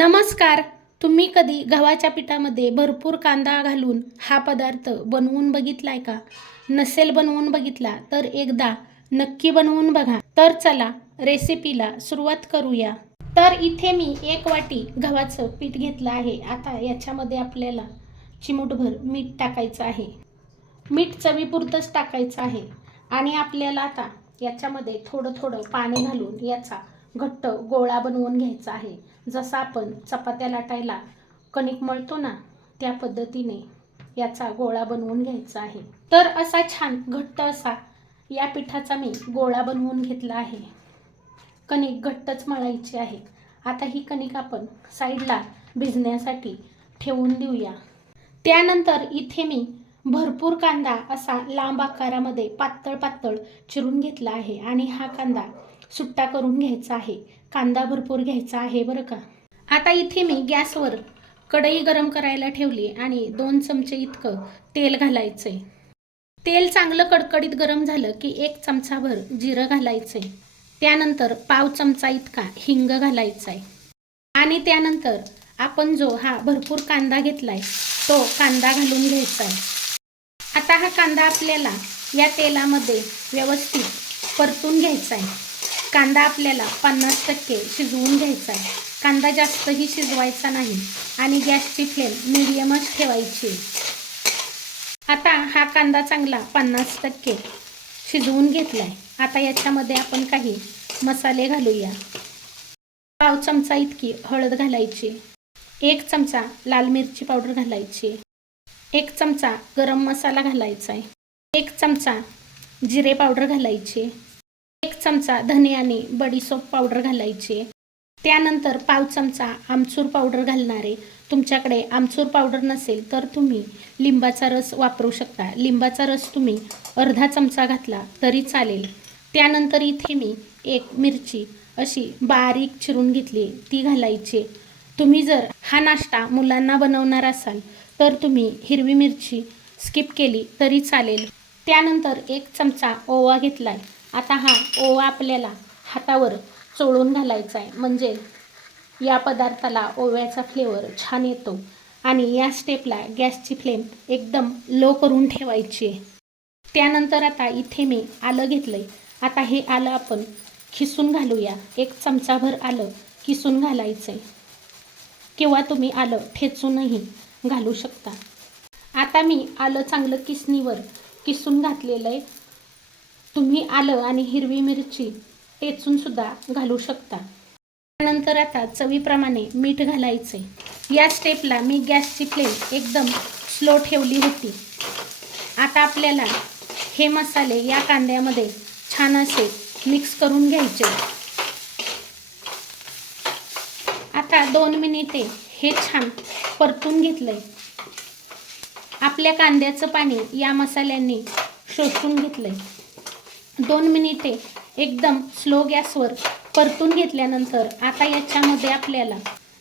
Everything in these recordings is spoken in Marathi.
नमस्कार. तुम्ही कधी गव्हाच्या पिठामध्ये भरपूर कांदा घालून हा पदार्थ बनवून बघितलाय का? नसेल बनवून बघितला तर एकदा नक्की बनवून बघा. तर चला रेसिपीला सुरुवात करूया. तर इथे मी 1 वाटी गव्हाचं पीठ घेतलं आहे. आता याच्यामध्ये आपल्याला चिमूटभर मीठ टाकायचं आहे. मीठ चवीपुरतंच टाकायचं आहे. आणि आपल्याला आता याच्यामध्ये थोडं थोडं पाणी घालून याचा घट्ट गोळा बनवून घ्यायचा आहे. जसा आपण चपात्या लाटायला कणिक मळतो ना, त्या पद्धतीने याचा गोळा बनवून घ्यायचा आहे. तर असा छान घट्ट असा या पिठाचा मी गोळा बनवून घेतला आहे. कणिक घट्टच मळायची आहे. आता ही कणिक आपण साईडला भिजण्यासाठी ठेवून देऊया. त्यानंतर इथे मी भरपूर कांदा असा लांब आकारामध्ये पातळ पातळ चिरून घेतला आहे आणि हा कांदा सुट्टा करून घ्यायचा आहे. कांदा भरपूर घ्यायचा आहे बरं का. आता इथे मी गॅसवर कढई गरम करायला ठेवली आणि 2 चमचे इतकं तेल घालायचंय. तेल चांगलं कडकडीत गरम झालं की 1 चमचाभर जिरं घालायचंय. त्यानंतर पाव चमचा इतका हिंग घालायचा आहे आणि त्यानंतर आपण जो हा भरपूर कांदा घेतलाय तो कांदा घालून घ्यायचा आहे. आता हा कांदा आपल्याला या तेलामध्ये व्यवस्थित परतून घ्यायचा आहे. कांदा आपल्याला 50% शिजवून घ्यायचा आहे. कांदा जास्तही शिजवायचा नाही आणि गॅसची फ्लेम मीडियमच ठेवायची. आता हा कांदा चांगला 50% शिजवून घेतलाय. आता याच्यामध्ये आपण काही मसाले घालूया. पाव चमचा इतकी हळद घालायची. 1 चमचा लाल मिरची पावडर घालायची. 1 चमचा गरम मसाला घालायचा आहे. 1 चमचा जिरे पावडर घालायची. 1 चमचा धने आणि बडीशोप पावडर घालायची. त्यानंतर पाव चमचा आमचूर पावडर घालणार आहे. तुमच्याकडे आमचूर पावडर नसेल तर तुम्ही लिंबाचा रस वापरू शकता. लिंबाचा रस तुम्ही अर्धा चमचा घातला तरी चालेल. त्यानंतर इथे मी 1 मिरची अशी बारीक चिरून घेतली, ती घालायची. तुम्ही जर हा नाश्ता मुलांना बनवणार असाल तर तुम्ही हिरवी मिरची स्किप केली तरी चालेल. त्यानंतर 1 चमचा ओवा घेतलाय. आता हा ओवा आपल्याला हातावर चोळून घालायचा आहे, म्हणजे या पदार्थाला ओव्याचा फ्लेवर छान येतो. आणि या स्टेपला गॅसची फ्लेम एकदम लो करून ठेवायची. त्यानंतर आता इथे मी आलं घेतलंय. आता हे आलं आपण खिसून घालूया. 1 चमचाभर आलं किसून घालायचं आहे किंवा तुम्ही आलं ठेचूनही घालू शकता. आता मी आलं चांगलं किसणीवर किसून घातलेलं आहे. तुम्ही आलं आणि हिरवी मिरची ठेचून सुद्धा घालू शकता. त्यानंतर आता चवीप्रमाणे मीठ घालायचे. या स्टेपला मी गॅसची फ्लेम एकदम स्लो ठेवली होती. आता आपल्याला हे मसाले या कांद्यामध्ये छान असे मिक्स करून घ्यायचे. आता 2 मिनिटे हे छान परतून घेतलंय. आपल्या कांद्याचं पाणी या मसाल्यांनी शोषून घेतलंय. 2 मिनिटे एकदम स्लो गॅसवर परतून घेतल्यानंतर आता याच्यामध्ये आपल्याला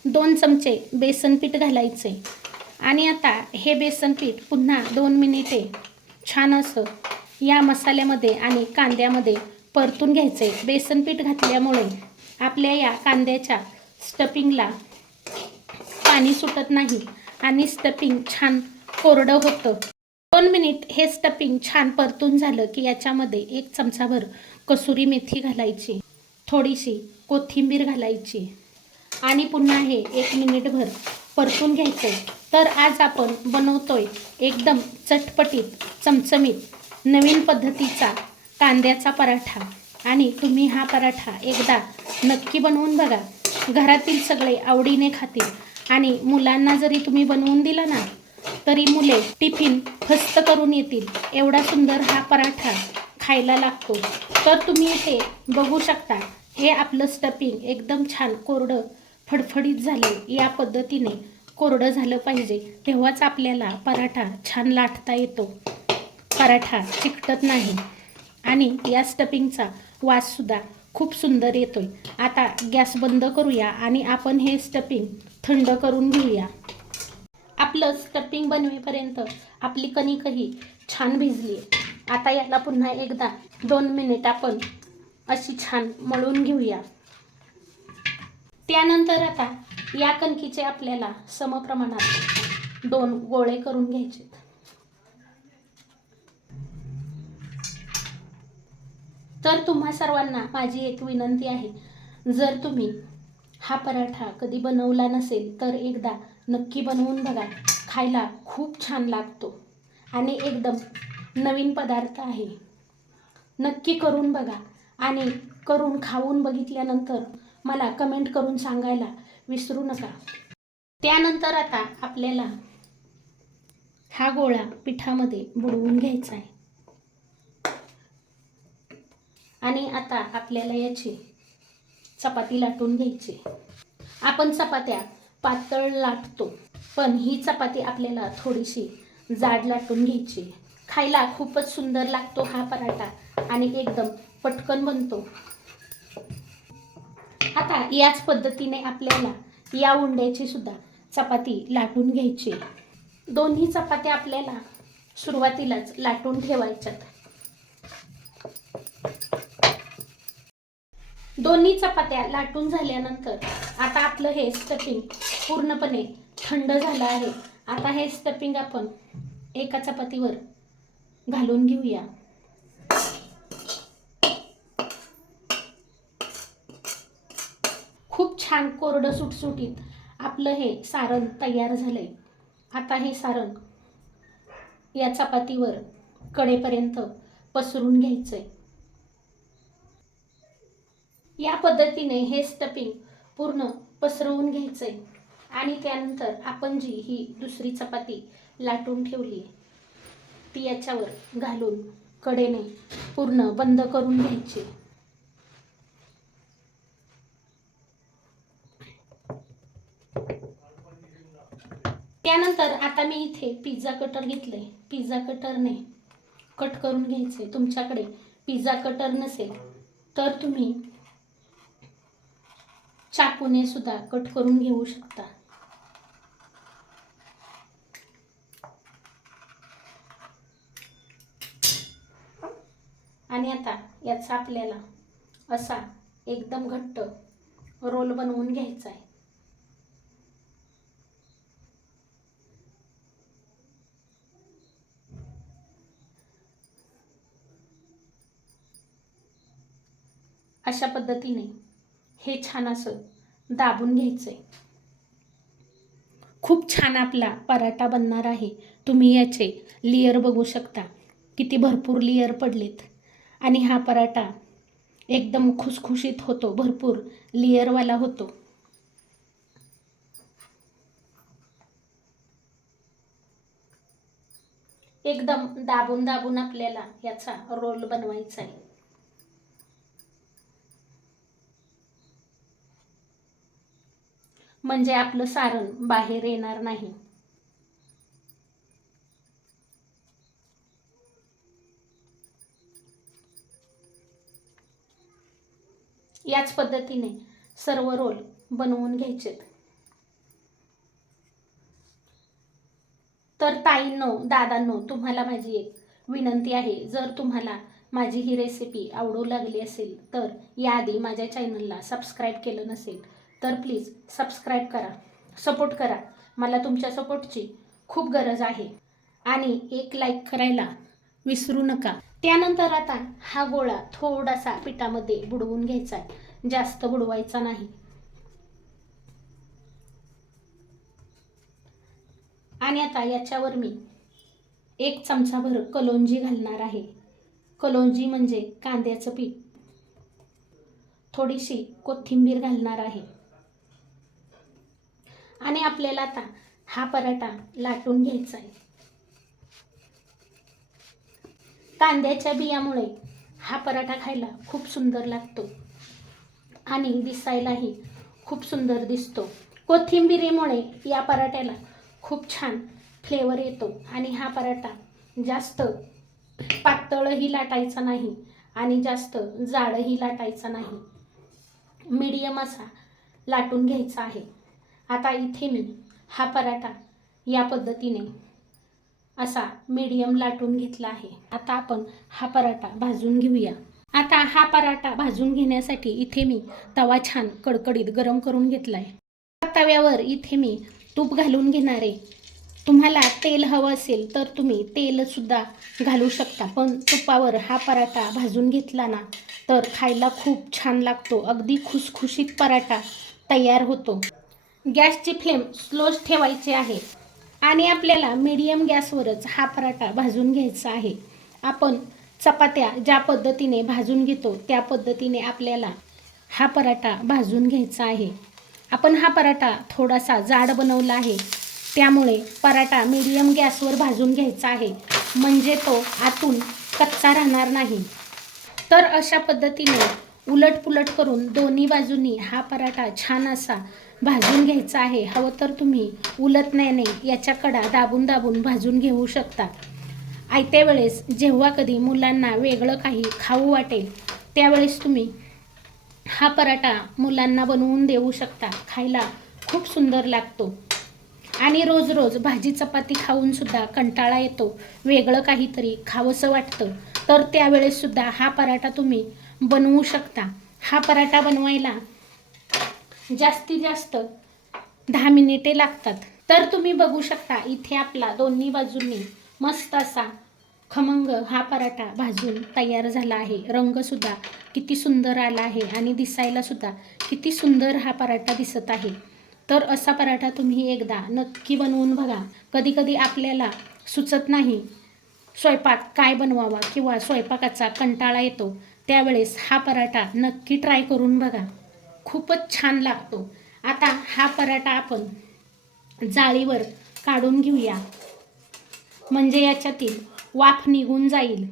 2 चमचे बेसन पीठ घालायचे आणि आता हे बेसन पीठ पुन्हा 2 मिनिटे छान असं या मसाल्यामध्ये आणि कांद्यामध्ये परतून घ्यायचे. बेसन पीठ घातल्यामुळे आपल्या या कांद्याच्या स्टफिंगला पाणी सुटत नाही आणि स्टफिंग छान कोरडं होतं. 2 मिनिट हे स्टफिंग छान परतून झालं की याच्यामध्ये 1 चमचाभर कसुरी मेथी घालायची, थोडीशी कोथिंबीर घालायची आणि पुन्हा हे 1 मिनिटभर परतून घ्यायचं. तर आज आपण बनवतोय एकदम चटपटीत चमचमीत नवीन पद्धतीचा कांद्याचा पराठा. आणि तुम्ही हा पराठा एकदा नक्की बनवून बघा. घरातील सगळे आवडीने खातील आणि मुलांना जरी तुम्ही बनवून दिला ना तरी मुले टिफिन फस्त करून येतील. एवढा सुंदर हा पराठा खायला लागतो. तर तुम्ही इथे बघू शकता हे आपलं स्टफिंग एकदम छान कोरडं फडफडीत झालं. या पद्धतीने कोरडं झालं पाहिजे, तेव्हाच आपल्याला पराठा छान लाटता येतो. पराठा चिकटत नाही आणि या स्टफिंगचा वाससुद्धा खूप सुंदर येतोय. आता गॅस बंद करूया आणि आपण हे स्टफिंग थंड करून घेऊया. आपलं स्टफिंग बनवेपर्यंत आपली कणिकही छान भिजली. आता याला पुन्हा एकदा 2 मिनिट आपण अशी छान मळून घेऊया. त्यानंतर आता या कणकीचे आपल्याला समप्रमाणात 2 गोळे करून घ्यायचे. तर तुम्हा सर्वांना माझी एक विनंती आहे, जर तुम्ही हा पराठा कधी बनवला नसेल तर एकदा नक्की बनवून बघा. खायला खूप छान लागतो आणि एकदम नवीन पदार्थ आहे. नक्की करून बघा आणि करून खाऊन बघितल्यानंतर मला कमेंट करून सांगायला विसरू नका. त्यानंतर आता आपल्याला हा गोळा पिठामध्ये बुडवून घ्यायचा आहे आणि आता आपल्याला याची चपाती लाटून घ्यायची. आपण चपात्या पातळ लाटतो, पण ही चपाती आपल्याला थोडीशी जाड लाटून घ्यायची. खायला खूपच सुंदर लागतो हा पराठा आणि एकदम पटकन बनतो. आता याच पद्धतीने आपल्याला या उंड्याची सुद्धा चपाती लाटून घ्यायची. दोन्ही चपात्या आपल्याला सुरुवातीलाच लाटून ठेवायच्यात. दोन्ही चपात्या लाटून झाल्यानंतर आता आपलं हे स्टफिंग पूर्णपणे थंड झालं आहे. आता हे स्टफिंग आपण एका चपातीवर घालून घेऊया. खूप छान कोरडं सुटसुटीत आपलं हे सारण तयार झालंय. आता हे सारण या चपातीवर कडेपर्यंत पसरून घ्यायचंय. या पद्धतीने हे स्टफिंग पूर्ण पसरवून घ्यायचंय आणि त्यानंतर आपण जी ही दुसरी चपाती लाटून ठेवली ती याच्यावर घालून कडेने पूर्ण बंद करून घ्यायची. त्यानंतर आता मी इथे पिझ्झा कटर घेतले. पिझ्झा कटरने कट करून घ्यायचे. तुमच्याकडे पिझ्झा कटर नसेल तर तुम्ही चाकूने सुद्धा कट करून घेऊ शकता. आणि आता याचा आपल्याला असा एकदम घट्ट रोल बनवून घ्यायचा आहे. अशा पद्धतीने हे छान असं दाबून घ्यायचंय. खूप छान आपला पराठा बनणार आहे. तुम्ही याचे लेयर बघू शकता, किती भरपूर लेयर पडलेत आणि हा पराठा एकदम खुसखुशीत होतो, भरपूर लेयरवाला होतो. एकदम दाबून दाबून आपल्याला याचा रोल बनवायचा आहे. म्हणजे आपलं सारण बाहेर येणार नाही. याच पद्धतीने सर्व रोल बनवून घ्यायचे. तर ताईंनो, दादांनो, तुम्हाला माझी एक विनंती आहे, जर तुम्हाला माझी ही रेसिपी आवडू लागली असेल तर याआधी माझ्या चॅनलला सबस्क्राईब केलं नसेल तर प्लीज सबस्क्राईब करा, सपोर्ट करा. मला तुमच्या सपोर्टची खूप गरज आहे आणि एक लाईक करायला विसरू नका. त्यानंतर आता हा गोळा थोडासा पिठामध्ये बुडवून घ्यायचा आहे, जास्त बुडवायचा नाही. आणि आता याच्यावर मी 1 चमचाभर कलोंजी घालणार आहे. कलोंजी म्हणजे कांद्याचं पीठ. थोडीशी कोथिंबीर घालणार आहे आणि आपल्याला आता हा पराठा लाटून घ्यायचा आहे. कांद्याच्या बियामुळे हा पराठा खायला खूप सुंदर लागतो आणि दिसायलाही खूप सुंदर दिसतो. कोथिंबिरीमुळे या पराठ्याला खूप छान फ्लेवर येतो आणि हा पराठा जास्त पातळही लाटायचा नाही आणि जास्त जाडही लाटायचा नाही, मीडियम असा लाटून घ्यायचा आहे. आता इथे मी हा पराठा या पद्धतीने असा मीडियम लाटून घेतला आहे. आता आपण हा पराठा भाजून घेऊया. आता हा पराठा भाजून घेण्यासाठी इथे मी तवा छान कडकडीत गरम करून घेतलाय. तव्यावर इथे मी तूप घालून घेणार आहे. तुम्हाला तेल हवं असेल तर तुम्ही तेलसुद्धा घालू शकता, पण तुपावर हा पराठा भाजून घेतला ना तर खायला खूप छान लागतो. अगदी खुसखुशीत पराठा तयार होतो. गॅसची फ्लेम स्लोच ठेवायची आहे आणि आपल्याला मीडियम गॅसवरच हा पराठा भाजून घ्यायचा आहे. आपण चपात्या ज्या पद्धतीने भाजून घेतो त्या पद्धतीने आपल्याला हा पराठा भाजून घ्यायचा आहे. आपण हा पराठा थोडासा जाड बनवला आहे, त्यामुळे पराठा मीडियम गॅसवर भाजून घ्यायचा आहे, म्हणजे तो आतून कच्चा राहणार नाही. तर अशा पद्धतीने उलटपुलट करून दोन्ही बाजूंनी हा पराठा छान असा भाजून घ्यायचा आहे. हवं तर तुम्ही उलटण्याने याच्या कडा दाबून दाबून भाजून घेऊ शकता. आयत्या वेळेस जेव्हा कधी मुलांना वेगळं काही खाऊ वाटेल त्यावेळेस तुम्ही हा पराठा मुलांना बनवून देऊ शकता. खायला खूप सुंदर लागतो. आणि रोज रोज भाजी चपाती खाऊनसुद्धा कंटाळा येतो, वेगळं काहीतरी खावंसं वाटतं, तर त्यावेळेससुद्धा हा पराठा तुम्ही बनवू शकता. हा पराठा बनवायला जास्तीत जास्त 10 मिनिटे लागतात. तर तुम्ही बघू शकता इथे आपला दोन्ही बाजूंनी मस्त असा खमंग हा पराठा भाजून तयार झाला आहे. रंगसुद्धा किती सुंदर आला आहे आणि दिसायलासुद्धा किती सुंदर हा पराठा दिसत आहे. तर असा पराठा तुम्ही एकदा नक्की बनवून बघा. कधी कधी आपल्याला सुचत नाही स्वयंपाक काय बनवावा किंवा स्वयंपाकाचा कंटाळा येतो, त्यावेळेस हा पराठा नक्की ट्राय करून बघा. खूपच छान लागतो. आता हा पराठा आपण जाळीवर काढून घेऊया, म्हणजे याच्यातील वाफ निघून जाईल.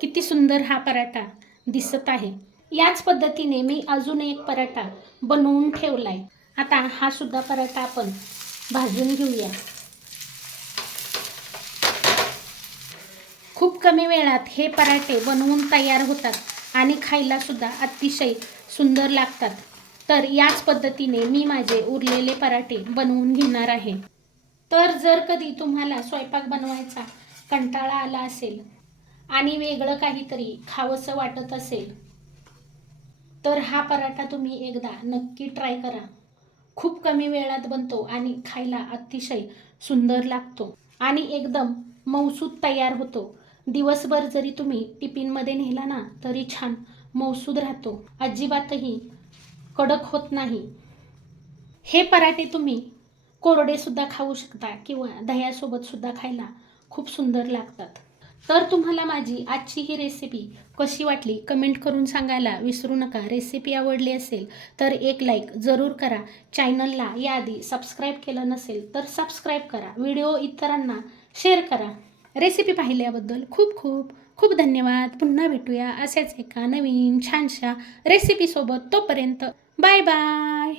किती सुंदर हा पराठा दिसत आहे. याच पद्धतीने मी अजून एक पराठा बनवून ठेवलाय. आता हा सुद्धा पराठा आपण भाजून घेऊया. खूप कमी वेळात हे पराठे बनवून तयार होतात आणि खायला सुद्धा अतिशय सुंदर लागतात. तर याच पद्धतीने मी माझे उरलेले पराठे बनवून घेणार आहे. तर जर कधी तुम्हाला स्वयंपाक बनवायचा कंटाळा आला असेल आणि वेगळं काहीतरी खावंसं वाटत असेल तर हा पराठा तुम्ही एकदा नक्की ट्राय करा. खूप कमी वेळात बनतो आणि खायला अतिशय सुंदर लागतो आणि एकदम मऊसूद तयार होतो. दिवसभर जरी तुम्ही टिफिनमध्ये नेला ना तरी छान मऊसूद राहतो, अजिबातही कडक होत नाही. हे पराठे तुम्ही कोरडेसुद्धा खाऊ शकता किंवा दह्यासोबतसुद्धा खायला खूप सुंदर लागतात. तर तुम्हाला माझी आजची ही रेसिपी कशी वाटली कमेंट करून सांगायला विसरू नका. रेसिपी आवडली असेल तर एक लाईक जरूर करा. चॅनलला याआधी सबस्क्राईब केलं नसेल तर सबस्क्राईब करा. व्हिडिओ इतरांना शेअर करा. रेसिपी पाहिल्याबद्दल खूप खूप खूप धन्यवाद. पुन्हा भेटूया असेच एका नवीन छानशा रेसिपीसोबत. तोपर्यंत बाय बाय.